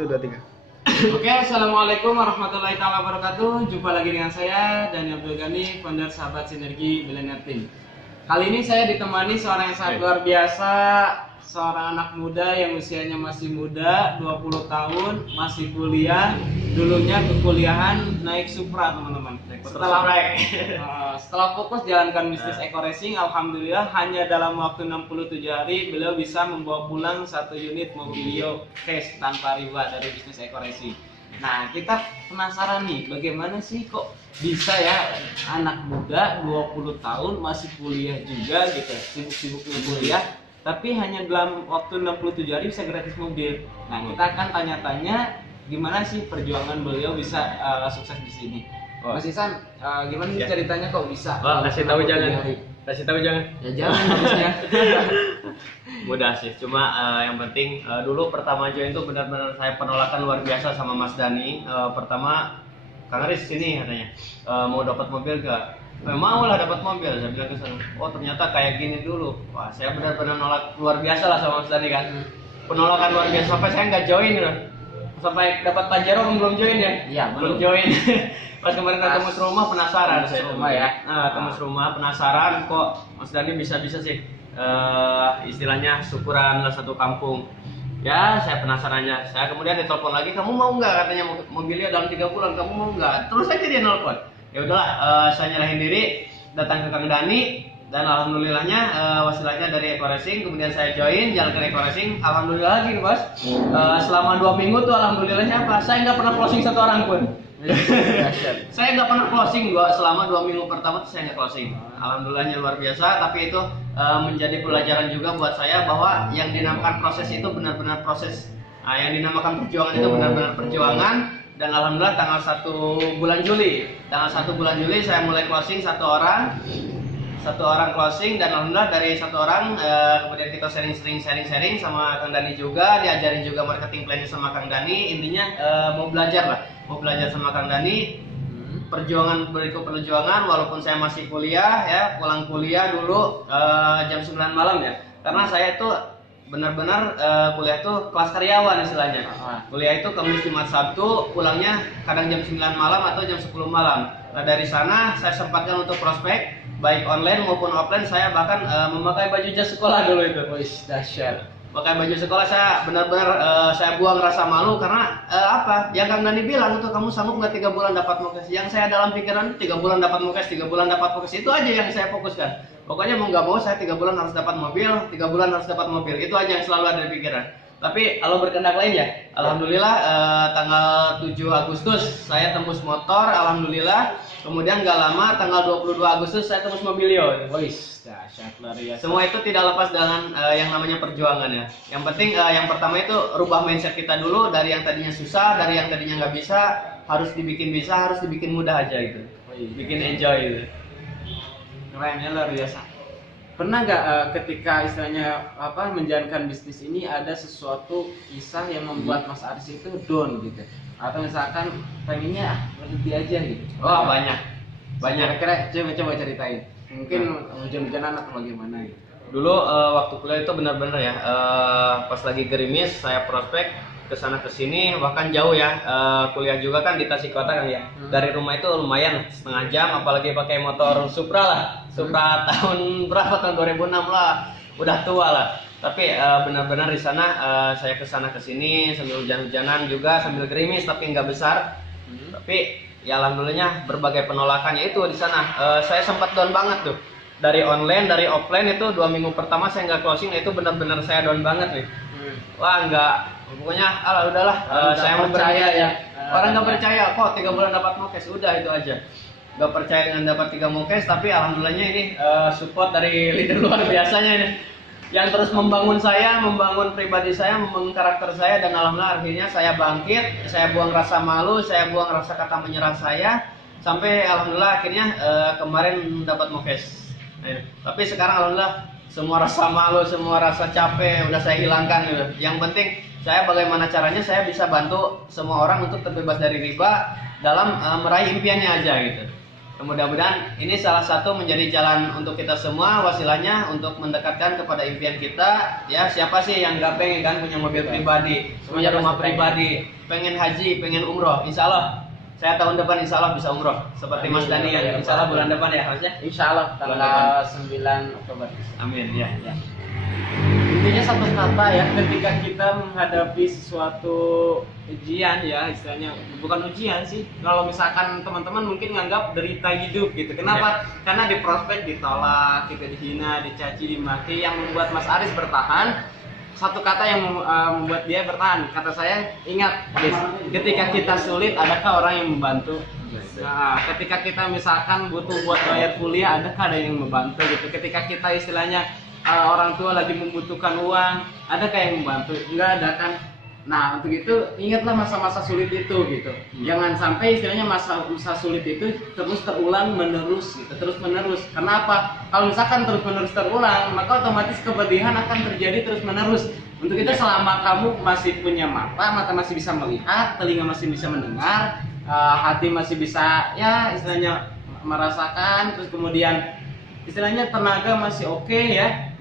1, 2, 3. Oke, assalamualaikum warahmatullahi wabarakatuh. Jumpa lagi dengan saya Daniel Abdul Ghani, founder Sahabat Sinergi Billionaire Team. Kali ini saya ditemani seorang yang sangat luar biasa, seorang anak muda yang usianya masih muda, 20 tahun, masih kuliah. Dulunya kekuliahan naik Supra, teman-teman. Setelah fokus jalankan bisnis Eco Racing, alhamdulillah hanya dalam waktu 67 hari beliau bisa membawa pulang 1 unit Mobilio cash tanpa riba dari bisnis Eco Racing. Nah, kita penasaran nih, bagaimana sih kok bisa ya anak muda 20 tahun masih kuliah juga gitu, sibuk-sibuknya kuliah, tapi hanya dalam waktu 67 hari bisa gratis mobil. Nah, kita akan tanya-tanya gimana sih perjuangan beliau bisa sukses di sini. Mas Isan, gimana sih ceritanya kok bisa? Kasih tahu jangan. Kasih tahu jangan. Ya jangan harusnya. Mudah sih, cuma yang penting dulu pertama join itu benar-benar saya penolakan luar biasa sama Mas Dani. Pertama, Kang Aris sini katanya mau dapat mobil gak? Mau lah dapat mobil, saya bilang ke sana. Oh ternyata kayak gini dulu. Wah saya benar-benar nolak luar biasa lah sama Mas Dani kan. Penolakan luar biasa sampai saya nggak join loh. Sampai dapat Pajero belum join ya? Iya belum join. Pas kemarin ketemu rumah penasaran saya. Rumah ya? Temu rumah penasaran kok Mas Dani bisa-bisa sih. Istilahnya syukuran lah satu kampung. Ya saya penasarannya. Saya kemudian ditelepon lagi, kamu mau nggak katanya mobilnya dalam 3 bulan, kamu mau nggak? Terus aja dia nelpon. Ya udahlah, saya nyerahin diri, datang ke Kang Dani, dan alhamdulillahnya wasilahnya dari Eco Racing, kemudian saya join jalan ke Eco Racing. Alhamdulillah lagi nih Bos. Selama 2 minggu tuh alhamdulillahnya apa? Saya nggak pernah closing 1 orang pun. Saya nggak pernah closing selama 2 minggu pertama tuh saya nggak closing. Alhamdulillahnya luar biasa, tapi itu menjadi pelajaran juga buat saya bahwa yang dinamakan proses itu benar-benar proses. Yang dinamakan perjuangan itu benar-benar perjuangan. Dan alhamdulillah tanggal 1 bulan Juli, saya mulai closing 1 orang closing, dan alhamdulillah dari 1 orang kemudian kita sharing sama Kang Dani juga, diajarin juga marketing plan-nya sama Kang Dani. Intinya mau belajar sama Kang Dani. Perjuangan berikut perjuangan, walaupun saya masih kuliah ya, pulang kuliah dulu jam 9 malam ya, karena saya itu benar-benar kuliah itu kelas karyawan istilahnya. Kuliah itu Kamis Jumat Sabtu, pulangnya kadang jam 9 malam atau jam 10 malam. Nah dari sana saya sempatkan untuk prospek baik online maupun offline. Saya bahkan memakai baju jas sekolah dulu itu. Wih, dahsyat. Pakai baju sekolah, saya benar-benar saya buang rasa malu karena apa? Yang Kang Dani bilang itu, kamu sanggup nggak 3 bulan dapat mukes? Yang saya dalam pikiran 3 bulan dapat mukes, 3 bulan dapat mukes, itu aja yang saya fokuskan. Pokoknya mau nggak mau saya 3 bulan harus dapat mobil, 3 bulan harus dapat mobil. Itu aja yang selalu ada di pikiran. Tapi kalau berkendak lain ya, alhamdulillah tanggal 7 Agustus saya tembus motor, alhamdulillah. Kemudian nggak lama tanggal 22 Agustus saya tembus mobilio. Wih, dahsyat luar biasa. Semua itu tidak lepas dengan yang namanya perjuangan ya. Yang penting yang pertama itu rubah mindset kita dulu, dari yang tadinya susah, dari yang tadinya nggak bisa, harus dibikin bisa, harus dibikin mudah aja gitu. Bikin enjoy gitu. Keren ya, luar biasa. Pernah nggak ketika istilahnya menjalankan bisnis ini ada sesuatu kisah yang membuat Mas Aris itu down gitu, atau misalkan pengennya berhenti aja gitu? Oh banyak. Kira-kira coba ceritain. Mungkin hujan-hujanan atau bagaimana gitu. Dulu waktu kuliah itu benar-benar ya, pas lagi gerimis saya prospek kesana kesini, bahkan jauh ya. Kuliah juga kan di Tasikota kan ya. Dari rumah itu lumayan setengah jam, apalagi pakai motor Supra lah. Supra tahun berapa, tahun 2006 lah, udah tua lah. Tapi benar-benar di sana saya kesana kesini sambil hujan-hujanan juga, sambil gerimis tapi nggak besar. Tapi ya alhamdulillahnya berbagai penolakannya itu di sana. Saya sempat down banget tuh. Dari online, dari offline itu 2 minggu pertama saya nggak closing, itu benar-benar saya down banget nih. Wah nggak, pokoknya udahlah, saya mau percaya ya. Orang nggak percaya kok 3 bulan dapat mukes, udah itu aja. Nggak percaya dengan dapat 3 mukes, tapi alhamdulillahnya ini support dari leader luar biasanya ini, yang terus membangun saya, membangun pribadi saya, membangun karakter saya, dan alhamdulillah akhirnya saya bangkit, saya buang rasa malu, saya buang rasa kata menyerah saya, sampai alhamdulillah akhirnya kemarin dapat mukes. Tapi sekarang alhamdulillah semua rasa malu, semua rasa capek udah saya hilangkan gitu. Yang penting saya bagaimana caranya saya bisa bantu semua orang untuk terbebas dari riba dalam meraih impiannya aja gitu. Mudah-mudahan ini salah satu menjadi jalan untuk kita semua, wasilahnya untuk mendekatkan kepada impian kita. Ya, siapa sih yang nggak pengen kan punya mobil pribadi, punya rumah pribadi, pengen haji, pengen umroh. Insya Allah saya tahun depan insya Allah bisa umroh seperti Mas Dani yang insya Allah bulan depan ya Mas ya. Insya Allah tanggal 9 Oktober. Amin ya. Ya. Intinya satu kata ya, ketika kita menghadapi sesuatu ujian ya, istilahnya bukan ujian sih, kalau misalkan teman-teman mungkin nganggap derita hidup gitu. Kenapa? Karena di prospek ditolak, kita dihina, dicaci, dimaki. Yang membuat Mas Aris bertahan, satu kata yang membuat dia bertahan. Kata saya, ingat guys, ketika kita sulit adakah orang yang membantu? Nah, ketika kita misalkan butuh buat bayar kuliah, adakah ada yang membantu gitu? Ketika kita istilahnya orang tua lagi membutuhkan uang, adakah yang membantu? Enggak ada kan? Nah, untuk itu ingatlah masa-masa sulit itu gitu. Jangan sampai istilahnya masa sulit itu terus terulang menerus gitu, terus menerus. Kenapa? Kalau misalkan terus menerus terulang, maka otomatis kepedihan akan terjadi terus menerus. Untuk itu selama kamu masih punya mata masih bisa melihat, telinga masih bisa mendengar, hati masih bisa ya istilahnya merasakan, terus kemudian istilahnya tenaga masih oke ya,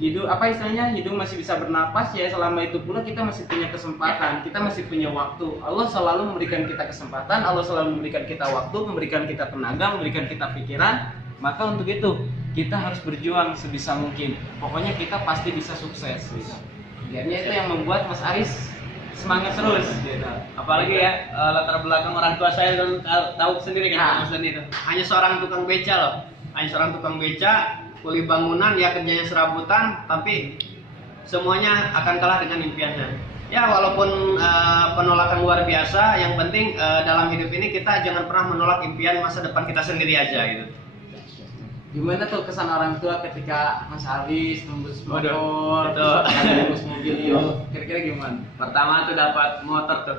hidung masih bisa bernapas ya, selama itu pula kita masih punya kesempatan, kita masih punya waktu. Allah selalu memberikan kita kesempatan, Allah selalu memberikan kita waktu, memberikan kita tenaga, memberikan kita pikiran. Maka untuk itu kita harus berjuang sebisa mungkin, pokoknya kita pasti bisa sukses gitu. Jadinya itu yang membuat Mas Aris semangat terus gitu. Apalagi ya latar belakang orang tua saya tahu sendiri kan Mas Dani itu hanya seorang tukang beca loh. Hanya seorang tukang beca, kuli bangunan, ya kerjanya serabutan, tapi semuanya akan kalah dengan impiannya. Ya walaupun penolakan luar biasa, yang penting dalam hidup ini kita jangan pernah menolak impian masa depan kita sendiri aja gitu. Gimana tuh kesan orang tua ketika Mas Aris tembus motor, tembus mobil, kira-kira gimana? Pertama tuh dapat motor tuh,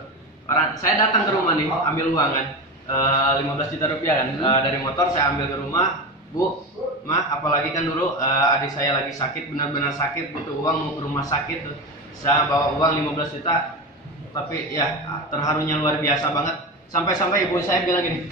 saya datang ke rumah nih, ambil uang kan, 15 juta rupiah kan, dari motor saya ambil ke rumah. Bu, Ma, apalagi kan dulu adik saya lagi sakit, benar-benar sakit, butuh uang mau ke rumah sakit tuh. Saya bawa uang 15 juta, tapi ya terharunya luar biasa banget. Sampai-sampai ibu saya bilang gini,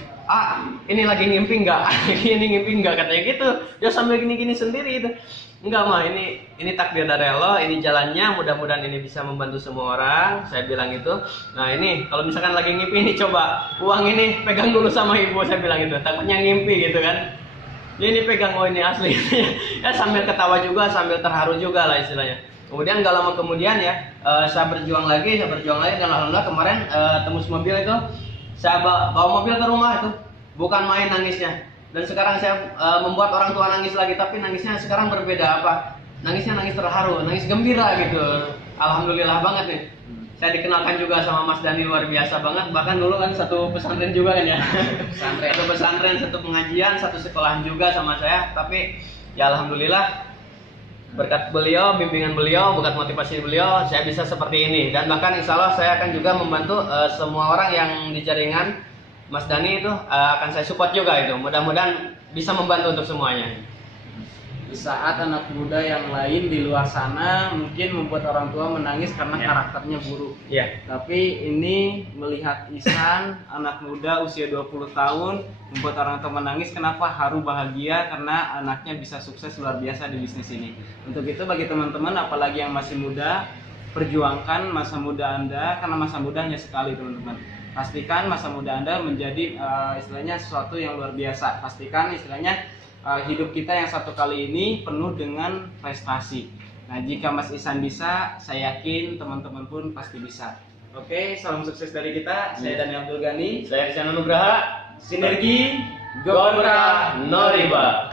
ini lagi ngimpi nggak? Ini ngimpi nggak? Katanya gitu. Dia sambil gini-gini sendiri itu. Enggak mah, ini takdir dari Allah, ini jalannya, mudah-mudahan ini bisa membantu semua orang. Saya bilang itu. Nah ini kalau misalkan lagi ngimpi ini coba uang ini pegang dulu sama ibu, saya bilang itu. Takutnya ngimpi gitu kan. Ini pegang, oh ini asli. Ya sambil ketawa juga, sambil terharu juga lah istilahnya. Kemudian gak lama kemudian ya, saya berjuang lagi dan alhamdulillah kemarin tembus mobil itu, saya bawa mobil ke rumah itu, bukan main nangisnya. Dan sekarang saya membuat orang tua nangis lagi, tapi nangisnya sekarang berbeda apa? Nangisnya nangis terharu, nangis gembira gitu. Alhamdulillah banget nih. Saya dikenalkan juga sama Mas Dani luar biasa banget, bahkan dulu kan satu pesantren juga kan ya. Satu pesantren, satu pengajian, satu sekolahan juga sama saya. Tapi ya alhamdulillah berkat beliau, bimbingan beliau, berkat motivasi beliau, saya bisa seperti ini. Dan bahkan insya Allah saya akan juga membantu semua orang yang di jaringan Mas Dani itu akan saya support juga itu. Mudah-mudahan bisa membantu untuk semuanya. Di saat anak muda yang lain di luar sana mungkin membuat orang tua menangis karena karakternya buruk. Tapi ini melihat Ihsan, anak muda usia 20 tahun, membuat orang tua menangis. Kenapa? Haru bahagia karena anaknya bisa sukses luar biasa di bisnis ini. Untuk itu bagi teman-teman apalagi yang masih muda, perjuangkan masa muda Anda, karena masa muda hanya sekali teman-teman. Pastikan masa muda Anda menjadi istilahnya sesuatu yang luar biasa. Pastikan istilahnya hidup kita yang satu kali ini penuh dengan prestasi. Nah, jika Mas Ihsan bisa, saya yakin teman-teman pun pasti bisa. Oke, salam sukses dari kita. Saya Dani Abdul Ghani. Saya Ihsan Nugraha. Sinergi Gonka Noriba.